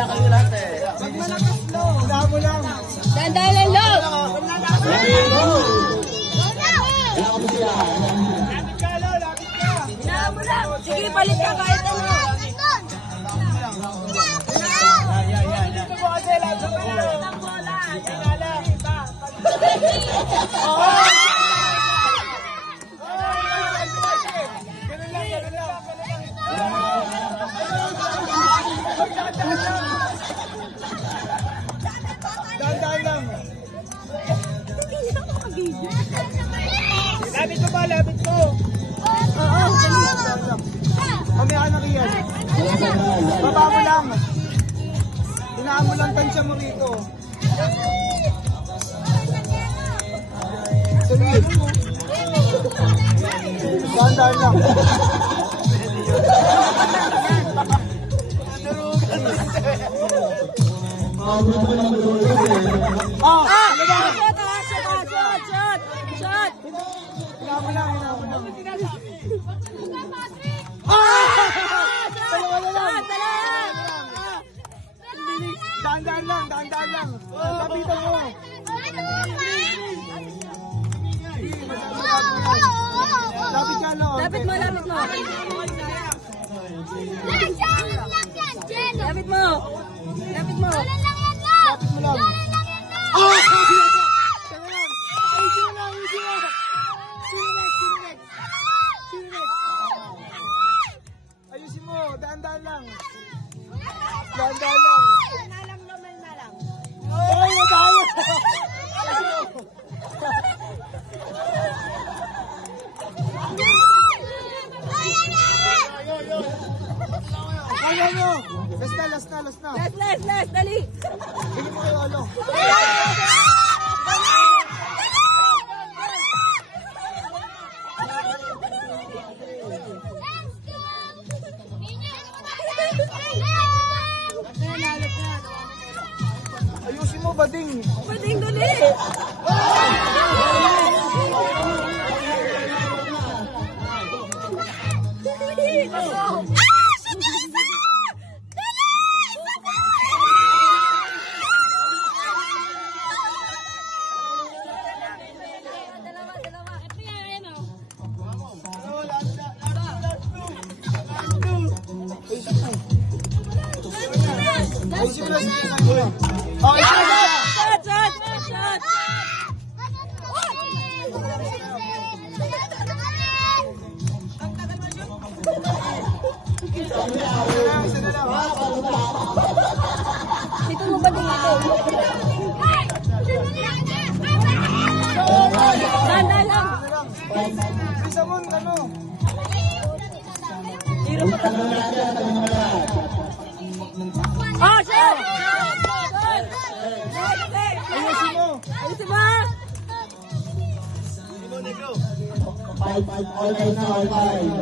Kaya kayo lahat eh. Pag malakas low. Wala mo lang. Dandalan low. Lapit ka low, lapit ka. Hinaan mo lang. Sige, palit ka kahit ano. Dito po kasi, lapit ka low. Tingala. Ganun lang, ganun lang. Dahan-dahan lang. Lapit ko ba? Lapit ko. Oo. Mamaya na riyan. Baba mo lang. Tinaan mo lang tansya mo rito. Sige. Dahan-dahan lang. Shot! Hinaan mo lang, hinaan mo lang. Dahan-dahan lang, dahan-dahan lang. Lapitan mo. Lapit ka, no? Lapit mo, lapit mo. Lapit mo. Lapit mo. Lapit mo lang. Ayusin mo, daan-daan lang. Daan-daan lang. Ay, natayo! Ayaw nyo! Last na, last na, last na. Last, dali. Bili mo kayo, ano? Ayusin mo, bading. Pwedeng dali. Ayusin mo, okay, Shot! isa na lang. Dito mo ba dito? Danda lang. Isa mo, ano? Oh, shot! Ayusin mo. Ayusin mo. All time na, all time.